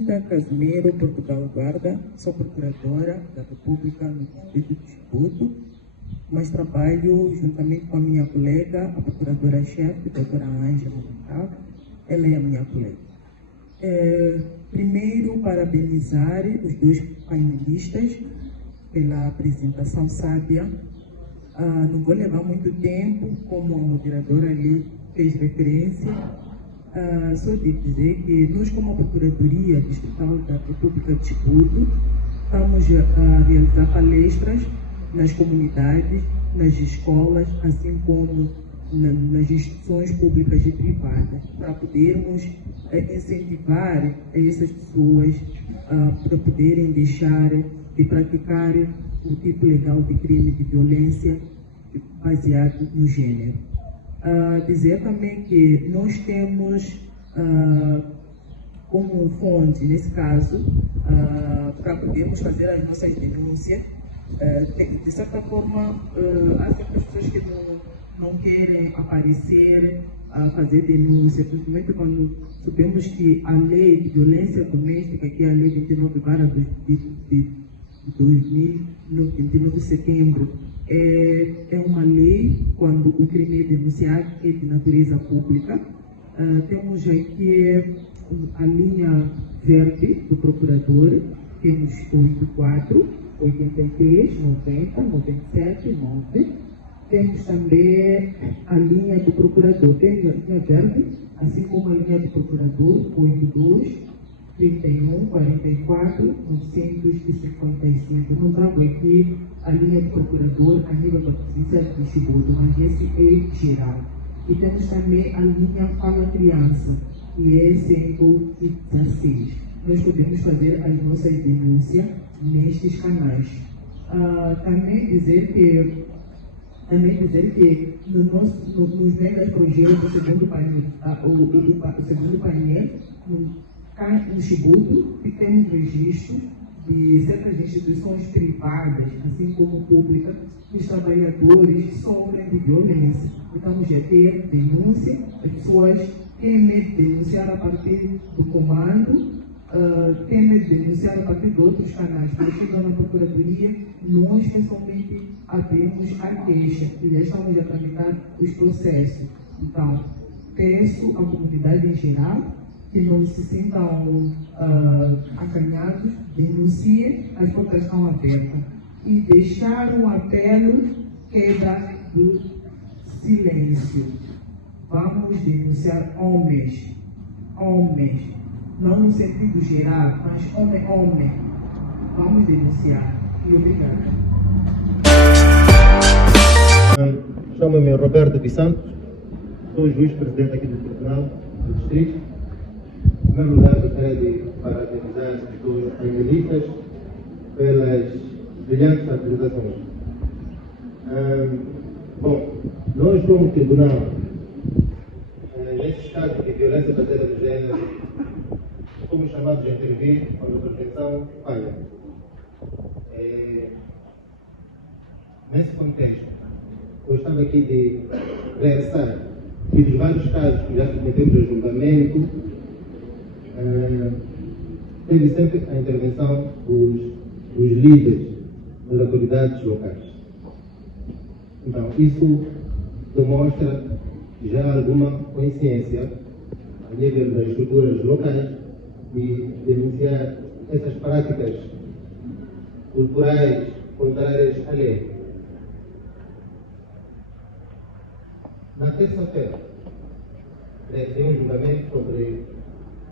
Jacinta Casimiro Portugal Guarda, sou procuradora da República no Distrito de Chibuto, mas trabalho juntamente com a minha colega, a procuradora-chefe, doutora Ângela Montalvo. Ela é a minha colega. Primeiro, parabenizar os dois painelistas pela apresentação sábia. Não vou levar muito tempo, como a moderadora ali fez referência. Só de dizer que nós, como a Procuradoria Distrital da República de Chibuto, estamos a realizar palestras nas comunidades, nas escolas, assim como nas instituições públicas e privadas, para podermos incentivar essas pessoas para poderem deixar de praticar o tipo legal de crime de violência baseado no gênero. Dizer também que nós temos como fonte, nesse caso, para podermos fazer as nossas denúncias. De certa forma, há certas pessoas que não querem aparecer a fazer denúncia, principalmente quando sabemos que a lei de violência doméstica, que é a lei 29/2000, no 29 de setembro, é uma lei quando o crime é denunciado, é de natureza pública. Temos aqui a linha verde do procurador, temos 84, 83, 90, 97, 9. Temos também a linha do procurador, tem a linha verde, assim como a linha do procurador, 82, 31, 44, 955. Não trago aqui a linha do procurador a nível da província de Chibuto, mas esse é geral. E temos também a linha Fala Criança, que é 116. Nós podemos fazer as nossas denúncias nestes canais. Também dizer que nos megaprojetos do segundo painel, o segundo painel, cá no Chibuto, temos registro de certas instituições privadas, assim como públicas, os trabalhadores sofrem de violência. Então, já ter denúncia, as pessoas temem denunciar a partir do comando, temem denunciar a partir de outros canais. Por exemplo, na Procuradoria, nós pessoalmente abrimos a queixa e já estamos a tramitar os processos. Então, peço à comunidade em geral que não se sintam acanhados, denunciem, as portas estão abertas. E deixar um apelo quebra do silêncio. Vamos denunciar homens, não no sentido geral, mas homem. Vamos denunciar. E obrigado. Chamo-me Roberto de Santos, sou juiz-presidente aqui do Tribunal do Distrito. Em primeiro lugar, gostaria de parabenizar os dois painelistas pelas brilhantes apresentações. Bom, nós como Tribunal, nesses casos de violência baseada no gênero, somos chamados a intervir quando a proteção falha. Nesse contexto, gostava aqui de realçar que dos vários casos que já submetemos a julgamento, teve sempre a intervenção dos líderes das autoridades locais. Então, isso demonstra já alguma consciência a nível das estruturas locais de denunciar essas práticas culturais contrárias à lei. Na terça-feira, tem um julgamento sobre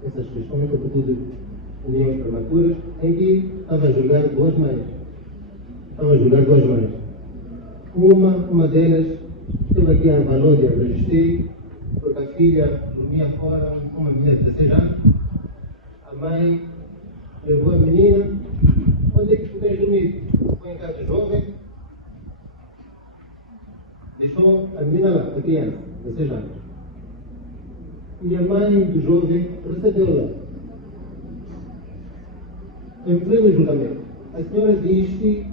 essas questões, sobretudo uniões prematuras, em que estava a julgar duas mães. Uma delas teve aqui a valor de registrar, porque a filha dormia fora, uma menina de 16 anos. A mãe levou a menina, onde é que tu tens dormido? Foi em casa jovem, deixou a menina lá, a criança, 16 anos. E a mãe do jovem recebeu-la. Em pleno julgamento, a senhora diz que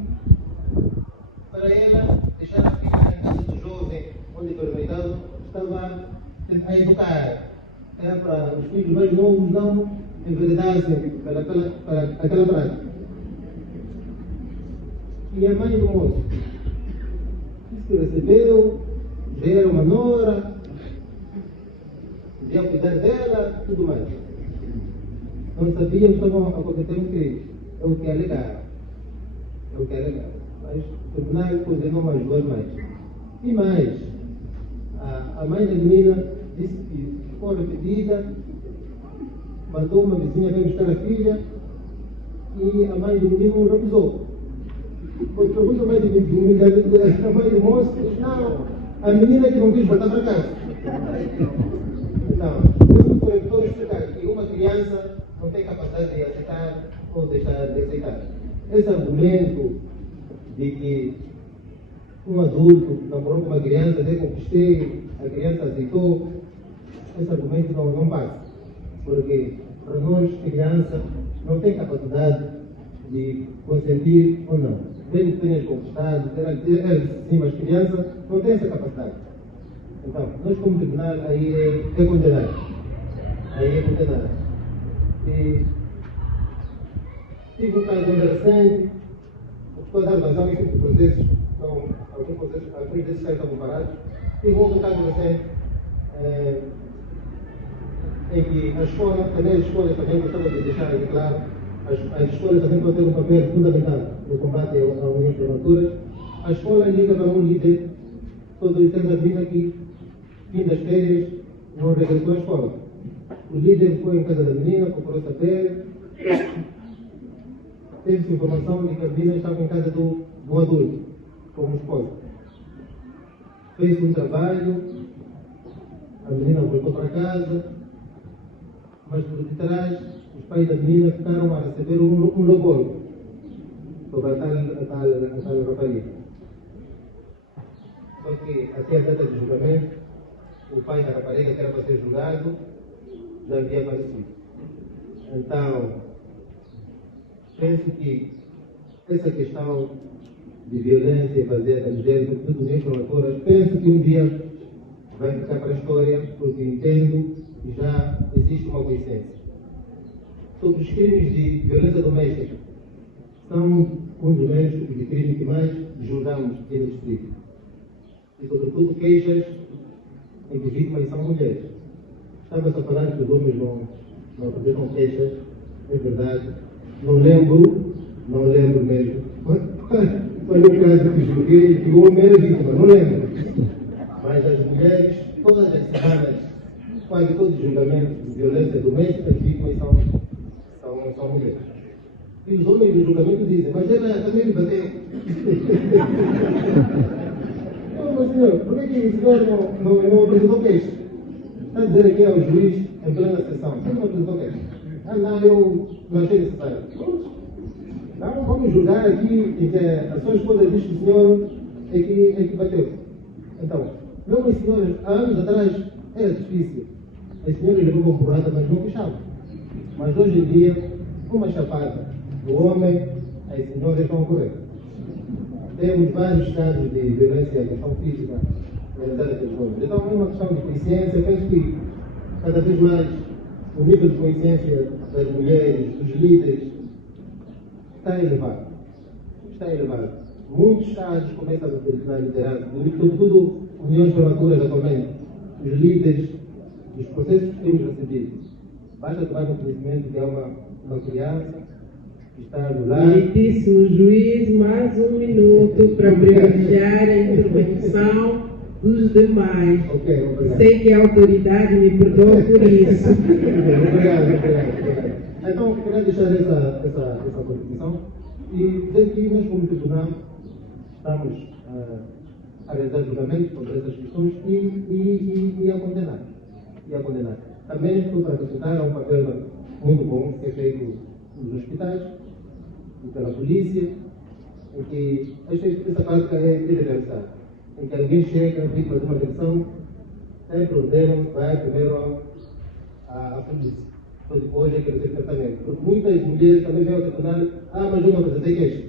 para ela deixar a filha na casa do jovem, onde foi orientado, estava a educar. Era para os filhos mais novos não enveredassem aquela prática. E a mãe do moço disse que recebeu, já era uma nora, devia cuidar dela, tudo mais. Não sabiam que estavam a cometer um crime. É o que alegaram. Mas o tribunal condenou mais 2 mais. E mais, a mãe da menina disse que ficou arrependida, mandou uma vizinha vir buscar a filha e a mãe do menino recusou. Quando pergunta a mãe do moço, diz, não, a menina que não quis voltar para casa. Então, eu fui para explicar que uma criança não tem capacidade de aceitar ou deixar de aceitar. Esse argumento de que um adulto namorou com uma criança, até conquistei, a criança aceitou, esse argumento não passa. Porque para nós, criança não tem capacidade de consentir ou não. Mesmo que tenhas conquistado, sim, mas criança não tem essa capacidade. Então, nós como tribunal aí é condenar. E tive um caso recente, estou a dar vazão em tipo processos, então, alguns desses casos estavam parados. Tive outro caso recente, em que a escola, também as escolas também gostavam de deixar aqui claro, as escolas também podem ter um papel fundamental no combate à união prematura. A escola liga para um líder, todo ele tem a vida que, fim das férias, não regressou à escola. O líder foi em casa da menina, procurou saber, teve informação de que a menina estava em casa do adulto, como esposa. Fez um trabalho, a menina voltou para casa, mas por detrás, os pais da menina ficaram a receber um louvor sobre a tal rapariga. Só que até a data de julgamento, o pai da rapariga, que era para ser julgado, já havia falecido. Então, penso que essa questão de violência baseada na mulher, sobretudo nas formaturas, penso que um dia vai ficar para a história, porque entendo que já existe uma consciência. Sobre os crimes de violência doméstica, são um dos meios de crime que mais julgamos aqui no distrito. E, sobretudo, queixas em que vítimas são mulheres. Estava-se a falar que os homens não apresentam queixas, é verdade. Não lembro mesmo. Foi no caso que julguei que o homem era vítima, não lembro. Mas as mulheres, todas as semanas, quase todos os julgamentos de violência doméstica, as vítimas são mulheres. E os homens do julgamento dizem, mas ela também me bateu. Mas senhor, por que o senhor não apresentou queixa? Está a dizer aqui ao juiz, em plena sessão, por que não apresentou queixa? Não, eu não achei necessário. Então, vamos julgar aqui em que a sua esposa diz que o senhor é que bateu. Então, meus senhores, há anos atrás era difícil. As senhoras levavam porrada, mas não puxavam. Mas hoje em dia, uma chapada do homem, as senhoras estão a correr. Temos vários casos de violência e questão física realizada pelos homens. Então, é uma questão de consciência. Eu penso que cada vez mais o nível de consciência das mulheres, dos líderes, está elevado. Muitos casos começam a liderança, sobretudo uniões prematuras atualmente. Os líderes, os processos que temos recebido. Basta tomar conhecimento que há uma criança que está no lar. Meritíssimo juiz, mais um minuto para privilegiar a intervenção dos demais. Obrigado. Sei que a autoridade me perdoa por isso. Obrigado. Então, queria deixar essa contribuição e dizer que nós, como tribunal, estamos a realizar julgamentos sobre essas questões e a condenar. Também estou para acrescentar um papel muito bom que é feito nos hospitais e pela polícia, em que essa prática é realizada. Em que alguém chega, vem fazer uma agressão, sempre ordenam, vai primeiro à polícia. Então depois é que receber tratamento. Porque muitas mulheres também vêm ao tribunal, mas eu não apresentei queixa.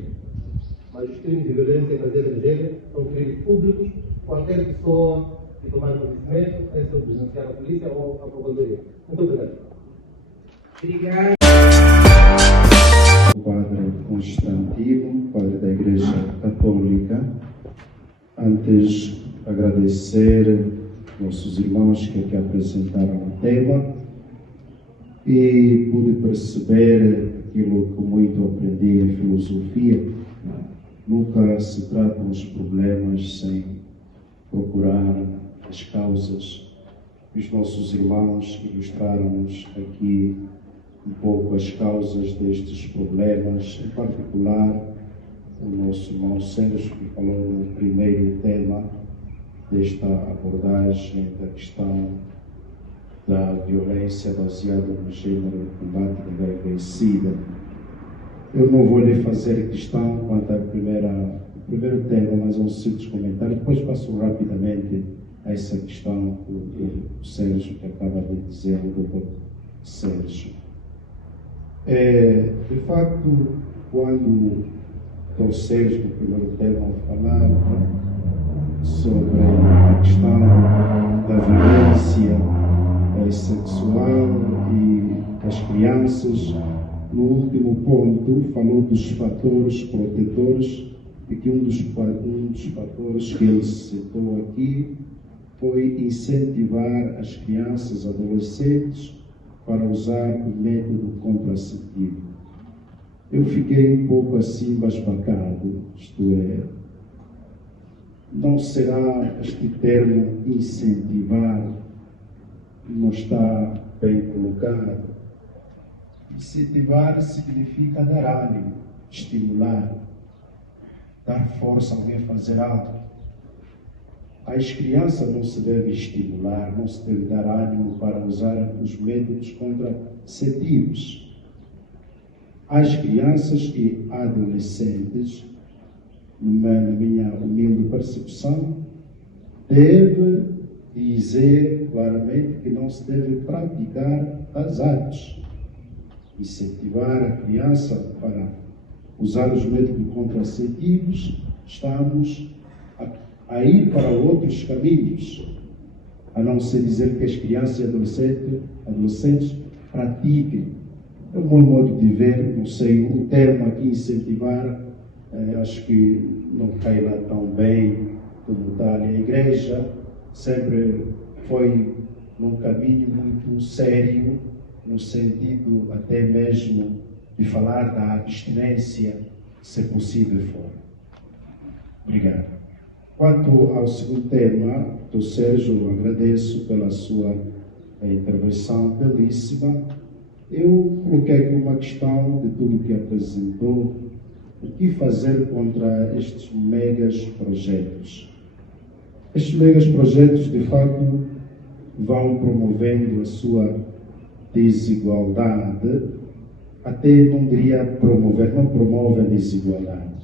Mas os crimes de violência baseada no gênero são crimes públicos, qualquer pessoa que tomar conhecimento é sobre denunciar a polícia ou a procuradoria. Muito obrigado. Obrigada. Padre Constantino, padre da Igreja Católica. Antes, agradecer nossos irmãos que aqui apresentaram o tema e pude perceber aquilo que muito aprendi em filosofia. Nunca se tratam os problemas sem procurar as causas. Os nossos irmãos ilustraram-nos aqui um pouco as causas destes problemas, em particular o nosso irmão Sérgio, que falou no primeiro tema desta abordagem da questão da violência baseada no gênero, combate da HIV e SIDA. Eu não vou lhe fazer questão quanto ao primeiro tema, mas um simples comentário, depois passo rapidamente a essa questão do Sérgio, que acaba de dizer, o doutor Sérgio. De facto, quando o doutor Sérgio, no primeiro tema, falava sobre a questão da violência sexual e das crianças, no último ponto falou dos fatores protetores e que um dos fatores que ele citou aqui foi incentivar as crianças e adolescentes para usar o método contraceptivo. Eu fiquei um pouco assim embasbacado, isto é, não será este termo incentivar, não está bem colocado. Incentivar significa dar ânimo, estimular, dar força a alguém a fazer algo. As crianças não se deve estimular, não se deve dar ânimo para usar os métodos contraceptivos. As crianças e adolescentes, na minha humilde percepção, deve dizer claramente que não se deve praticar as artes. Incentivar a criança para usar os métodos contraceptivos, estamos a ir para outros caminhos, a não ser dizer que as crianças e adolescentes pratiquem. É um bom modo de ver, não sei, o termo aqui incentivar, acho que não cai lá tão bem como está ali a igreja, sempre foi num caminho muito sério, no sentido até mesmo de falar da abstinência, se possível for. Obrigado. Quanto ao segundo tema, do Sérgio, agradeço pela sua intervenção belíssima. Eu coloquei aqui uma questão de tudo que apresentou. O que fazer contra estes megas projetos? Estes megas projetos, de facto, vão promovendo a sua desigualdade, até não diria promover, não promove a desigualdade.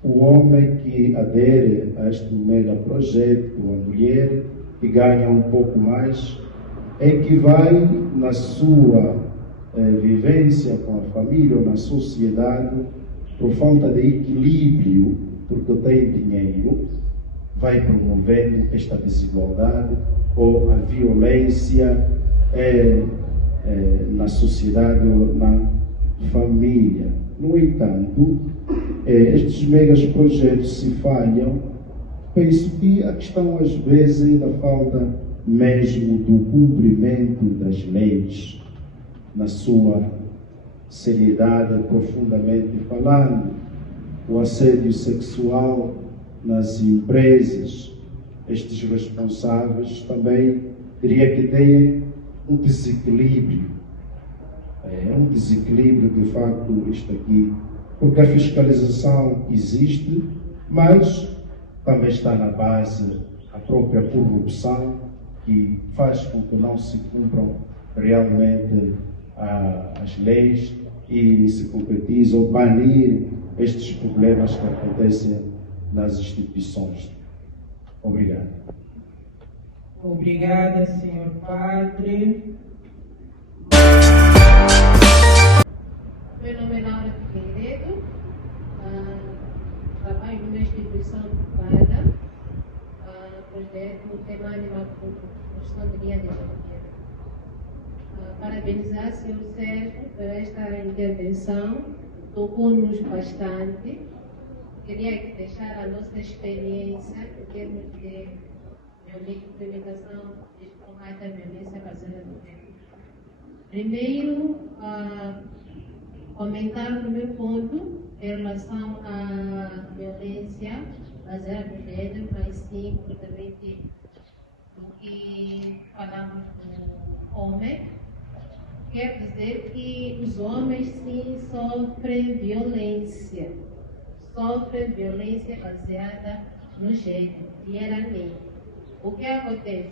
O homem que adere a este mega projeto, a mulher que ganha um pouco mais, é que vai na sua vivência com a família ou na sociedade, por falta de equilíbrio, porque tem dinheiro, vai promovendo esta desigualdade ou a violência na sociedade ou na família. No entanto, estes megas projetos se falham, penso que a questão às vezes da falta mesmo do cumprimento das leis, na sua seriedade, profundamente falando, o assédio sexual nas empresas, estes responsáveis também diria que têm um desequilíbrio. É um desequilíbrio, de facto, isto aqui, porque a fiscalização existe, mas também está na base a própria corrupção, que faz com que não se cumpram realmente as leis e se concretizam ou banir estes problemas que acontecem nas instituições. Obrigado. Obrigada, senhor padre. Meu nome é Laura Figueiredo, trabalho numa instituição privada, projeto tema animal com gestão de linha de energia. parabenizar o Sr. Sérgio por esta intervenção, tocou-nos bastante. Queria aqui deixar a nossa experiência em termos de implementação de combate à violência baseada no gênero. Primeiro, comentar o primeiro ponto em relação à violência baseada no gênero, mas sim, completamente do que falamos do homem. Quer dizer que os homens sim sofrem violência baseada no gênero, diariamente. O que acontece?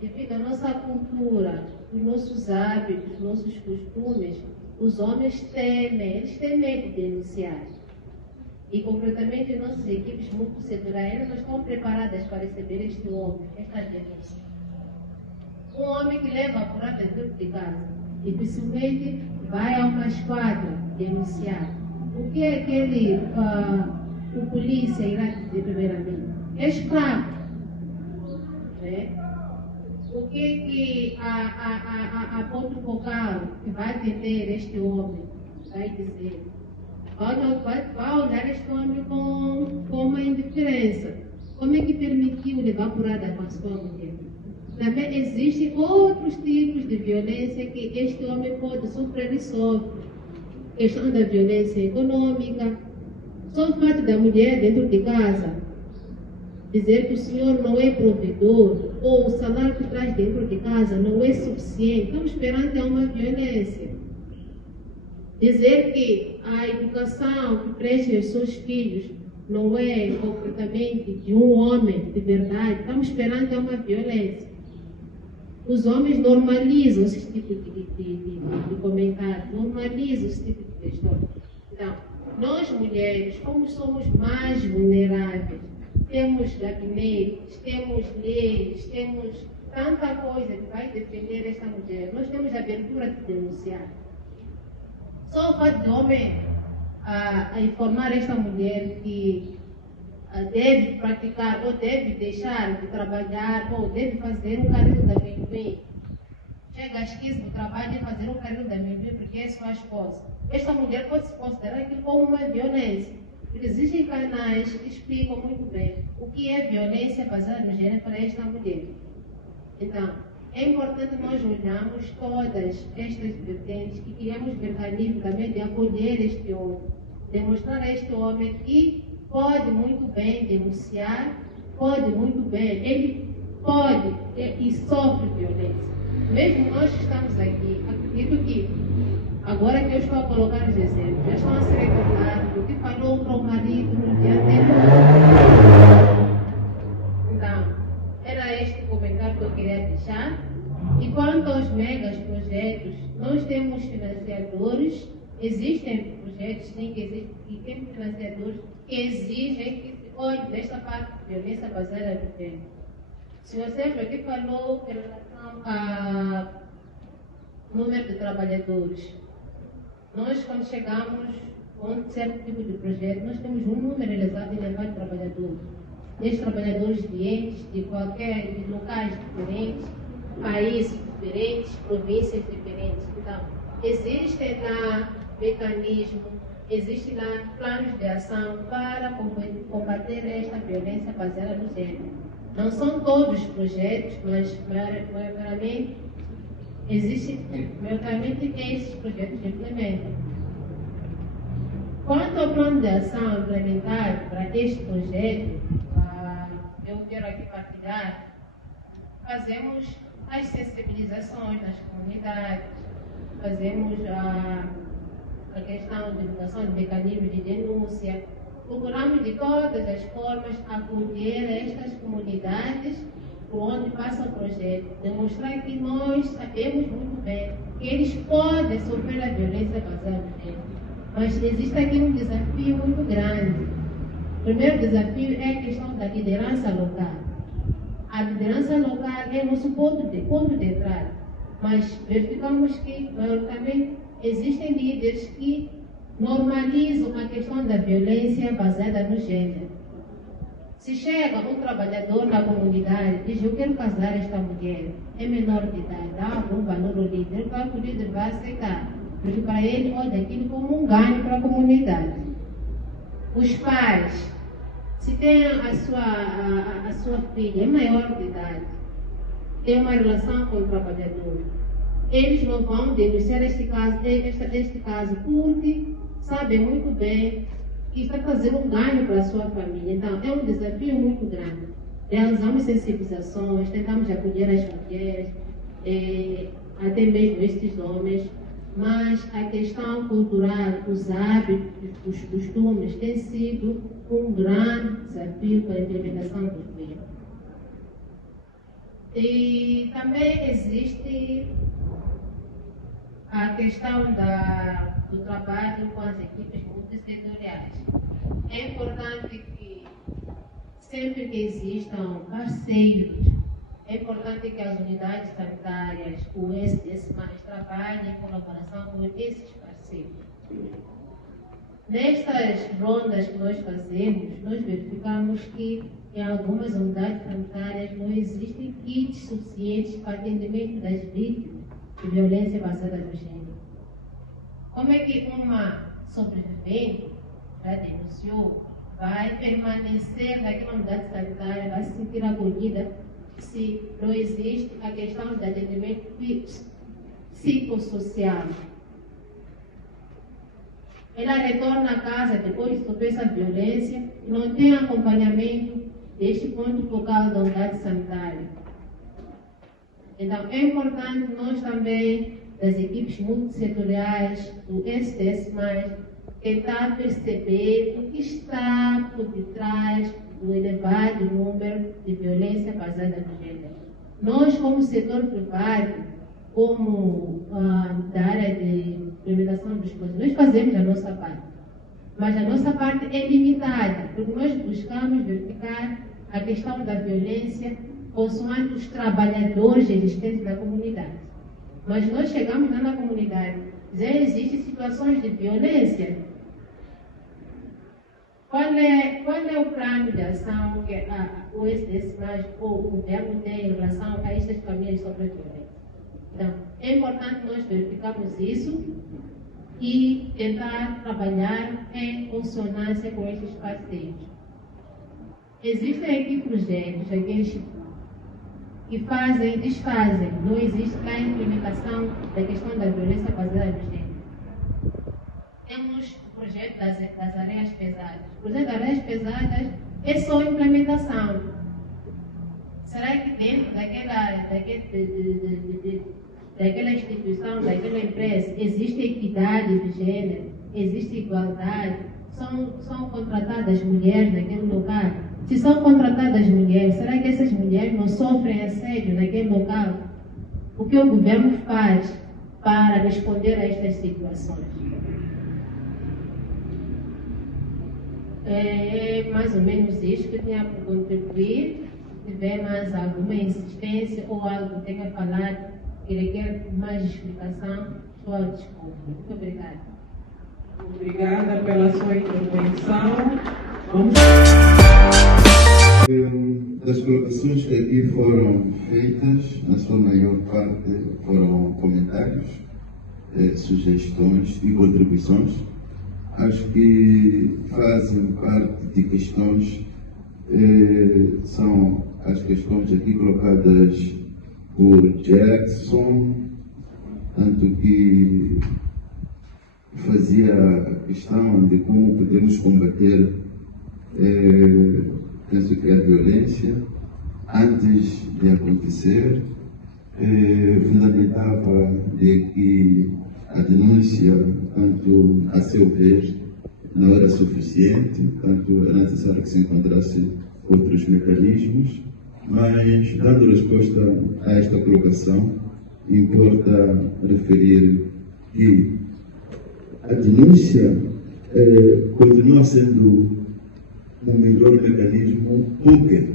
Devido à nossa cultura, os nossos hábitos, os nossos costumes, os homens eles têm medo de denunciar. E concretamente nossas equipes multissetoriais não estão preparadas para receber este homem, esta denúncia. Um homem que leva a porrada dentro de casa, dificilmente vai a uma esquadra denunciar. O que é que o polícia irá dizer primeiramente? É escravo. Né? O que a ponto focal que vai atender este homem vai dizer? Vai olhar este homem com uma indiferença. Como é que permitiu levar porrada com a sua mulher? Também existem outros tipos de violência que este homem pode sofrer e sofre. Questão da violência econômica. Só o fato da mulher dentro de casa dizer que o senhor não é provedor ou o salário que traz dentro de casa não é suficiente, estamos perante uma violência. Dizer que a educação que presta aos seus filhos não é concretamente de um homem de verdade, estamos perante uma violência. Os homens normalizam esse tipo de comentário, normalizam esse tipo de questão. Então, nós mulheres, como somos mais vulneráveis, temos gabinetes, temos leis, temos tanta coisa que vai defender esta mulher. Nós temos a abertura de denunciar. Só o fato de homem a informar esta mulher que deve praticar ou deve deixar de trabalhar ou deve fazer um carrinho da amendoim. Chega às 15 do trabalho e fazer um carrinho da amendoim porque é sua esposa. Esta mulher pode se considerar aquilo como uma violência. Porque existem canais que explicam muito bem o que é violência baseada no gênero para esta mulher. Então, é importante nós olharmos todas estas vertentes e criamos mecanismos também de acolher este homem, demonstrar a este homem que pode muito bem denunciar, pode muito bem, ele pode e sofre violência. Mesmo nós que estamos aqui, acredito que, agora que eu estou a colocar os exemplos, já estão a se recordar do que falou para o marido no dia anterior. Então, era este comentário que eu queria deixar. E quanto aos megas projetos, nós temos financiadores, existem projetos sim, que existem, e temos financiadores que exigem que se olhe desta parte de violência baseada no gênero. O senhor Sérgio aqui falou em relação ao número de trabalhadores. Nós, quando chegamos com certo tipo de projeto, nós temos um número elevado de trabalhadores. Estes trabalhadores clientes de locais diferentes, países diferentes, províncias diferentes. Então, existem lá mecanismos, existem lá planos de ação para combater esta violência baseada no gênero. Não são todos os projetos, mas maioritariamente esses projetos se implementam. Quanto ao plano de ação implementado para este projeto, eu quero aqui partilhar, fazemos as sensibilizações nas comunidades, fazemos a questão de divulgação de mecanismos de denúncia, procuramos de todas as formas acolher estas comunidades por onde passa o projeto, demonstrar que nós sabemos muito bem que eles podem sofrer a violência baseada no gênero, mas existe aqui um desafio muito grande. O primeiro desafio é a questão da liderança local. A liderança local é nosso ponto de entrada, mas verificamos que, maioritariamente, existem líderes que normalizam a questão da violência baseada no gênero. Se chega um trabalhador na comunidade e diz: eu quero casar esta mulher, é menor de idade, dá algum valor ao líder, o líder vai aceitar. Porque para ele, olha aquilo como um ganho para a comunidade. Os pais, se tem a sua filha, é maior de idade, tem uma relação com o trabalhador, eles não vão denunciar este caso porque sabem muito bem que está trazendo um ganho para a sua família. Então, é um desafio muito grande. Realizamos sensibilizações, tentamos acolher as mulheres, até mesmo estes homens, mas a questão cultural, os hábitos, os costumes, tem sido um grande desafio para a implementação do livro. E também existe a questão do trabalho com as equipes multissetoriais. É importante que, sempre que existam parceiros, é importante que as unidades sanitárias, o SDS+, trabalhem em colaboração com esses parceiros. Nestas rondas que nós fazemos, nós verificamos que em algumas unidades sanitárias não existem kits suficientes para atendimento das vítimas de violência baseada no gênero. Como é que uma sobrevivente já denunciou vai permanecer naquela unidade sanitária, vai se sentir acolhida se não existe a questão do atendimento psicossocial? Ela retorna a casa depois de sofrer essa violência e não tem acompanhamento deste ponto focal da unidade sanitária. Então, é importante nós também, das equipes multissetoriais, do SDS+, tentar perceber o que está por detrás do elevado número de violência baseada no gênero. Nós, como setor privado, como da área de implementação dos coisas, nós fazemos a nossa parte. Mas a nossa parte é limitada, porque nós buscamos verificar a questão da violência consoante os trabalhadores existentes na comunidade. Mas nós chegamos lá na comunidade, já existem situações de violência. Qual é o plano de ação que o SDS+, ou o governo tem em relação a estas famílias sobreviventes? Então, é importante nós verificarmos isso e tentar trabalhar em consonância com esses parceiros. Existem aqui projetos, aqueles que fazem e desfazem. Não existe a implementação da questão da violência baseada no gênero. Temos o projeto das areias pesadas. O projeto das areias pesadas é só implementação. Será que dentro daquela instituição, daquela empresa, existe equidade de gênero, existe igualdade? São contratadas mulheres naquele local? Se são contratadas mulheres, será que essas mulheres não sofrem assédio naquele local? O que o governo faz para responder a estas situações? É mais ou menos isso que eu tinha por contribuir. Se tiver mais alguma insistência ou algo que tenha falado que requer mais explicação, estou ao dispor. Muito obrigada. Obrigada pela sua intervenção. Vamos... Das colocações que aqui foram feitas, na sua maior parte foram comentários, sugestões e contribuições. Acho que fazem parte de questões, são as questões aqui colocadas por Jackson, tanto que fazia a questão de como podemos combater, penso que a violência antes de acontecer, fundamentava de que a denúncia, tanto a seu ver, não era suficiente, tanto era necessário que se encontrasse outros mecanismos, mas, dando resposta a esta colocação, importa referir que a denúncia continua sendo o melhor mecanismo. Por quê?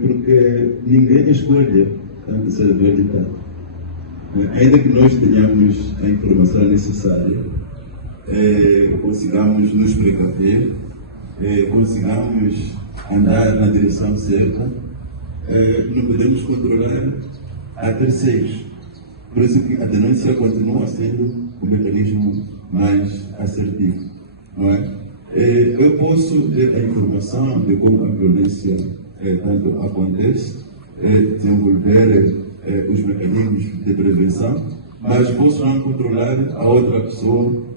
Porque ninguém escolhe antes de ser violentado. Ainda que nós tenhamos a informação necessária, consigamos nos precaver consigamos andar na direção certa, não podemos controlar a terceiros. Por isso que a denúncia continua sendo o mecanismo mais assertivo, não é? Eu posso ter a informação de como a violência tanto acontece, desenvolver os mecanismos de prevenção, mas posso não controlar a outra pessoa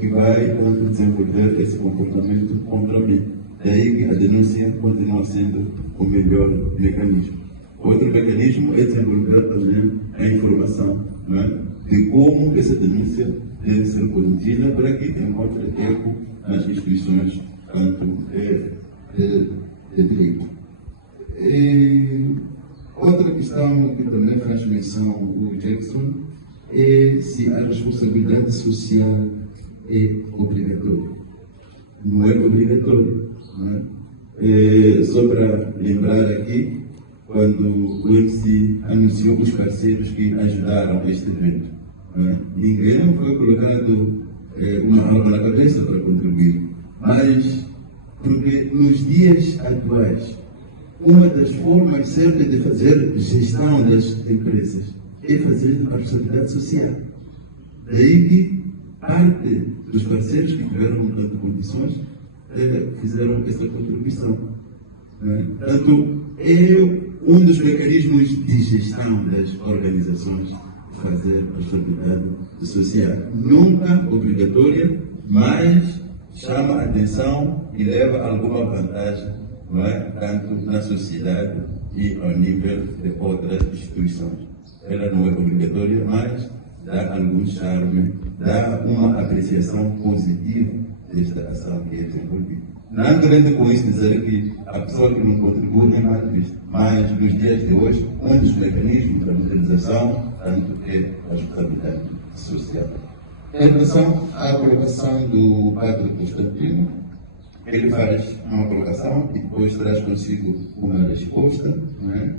que vai tanto desenvolver esse comportamento contra mim. Daí que a denúncia continua sendo o melhor mecanismo. Outro mecanismo é desenvolver também a informação, não é? De como essa denúncia deve ser conduzida para que encontre eco nas instituições tanto de direito. Outra questão que também faz menção o Jackson é se a responsabilidade social é obrigatória. Não é obrigatório. Não é? Só para lembrar aqui, quando o MC anunciou os parceiros que ajudaram este evento, não é? Ninguém não foi colocado uma arma na cabeça para contribuir, mas porque nos dias atuais, uma das formas certas de fazer gestão das empresas é fazer a responsabilidade social. Daí que parte dos parceiros que tiveram tantas condições fizeram essa contribuição. Portanto, é um dos mecanismos de gestão das organizações fazer a responsabilidade social. Nunca obrigatória, mas chama a atenção e leva a alguma vantagem, não é? Tanto na sociedade e ao nível de outras instituições. Ela não é obrigatória, mas dá algum charme, dá uma apreciação positiva desta ação que é desenvolvida. Não querendo com isso dizer que a pessoa que não contribui nem mais triste, mas nos dias de hoje, um dos mecanismos da modernização tanto é a responsabilidade social. Em relação à colocação do Padre Constantino, ele faz uma colocação e depois traz consigo uma resposta, não é?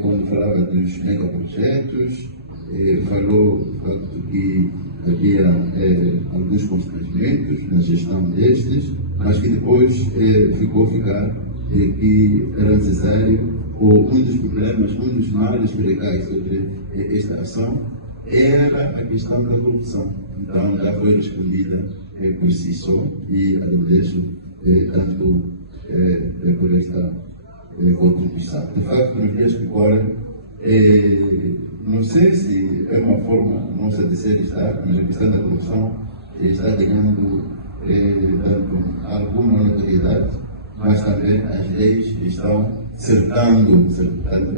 Quando falava dos megaprojetos, falou do facto que havia alguns constrangimentos na gestão destes, mas que depois ficou a ficar que era necessário, ou um dos problemas, um dos males que recai sobre esta ação era a questão da corrupção. Então já foi respondida por si só e agradeço tanto por esta contribuição. De facto, nos dias que correm, não sei se é uma forma nossa de ser estar, mas a questão da corrupção está ganhando tanto alguma notoriedade, mas também as leis estão cercando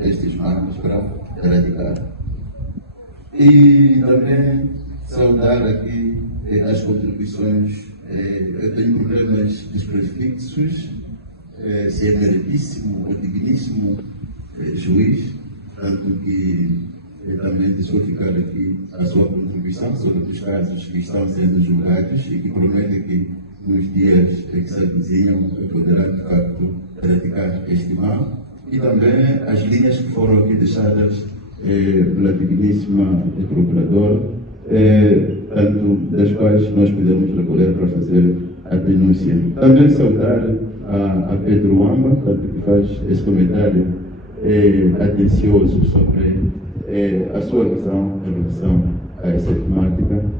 estes marcos para erradicar. E também saudar aqui as contribuições. Eu tenho problemas dos prefixos, se é meritíssimo ou digníssimo juiz, tanto que também deixou ficar aqui a sua contribuição sobre os casos que estão sendo julgados e que promete que nos dias que se avizinham poderá de facto erradicar este mal. E também as linhas que foram aqui deixadas pela digníssima procuradora, tanto das quais nós podemos recolher para fazer a denúncia. Também saudar a Pedro Wamba, tanto que faz esse comentário atencioso sobre a sua visão em relação a essa temática.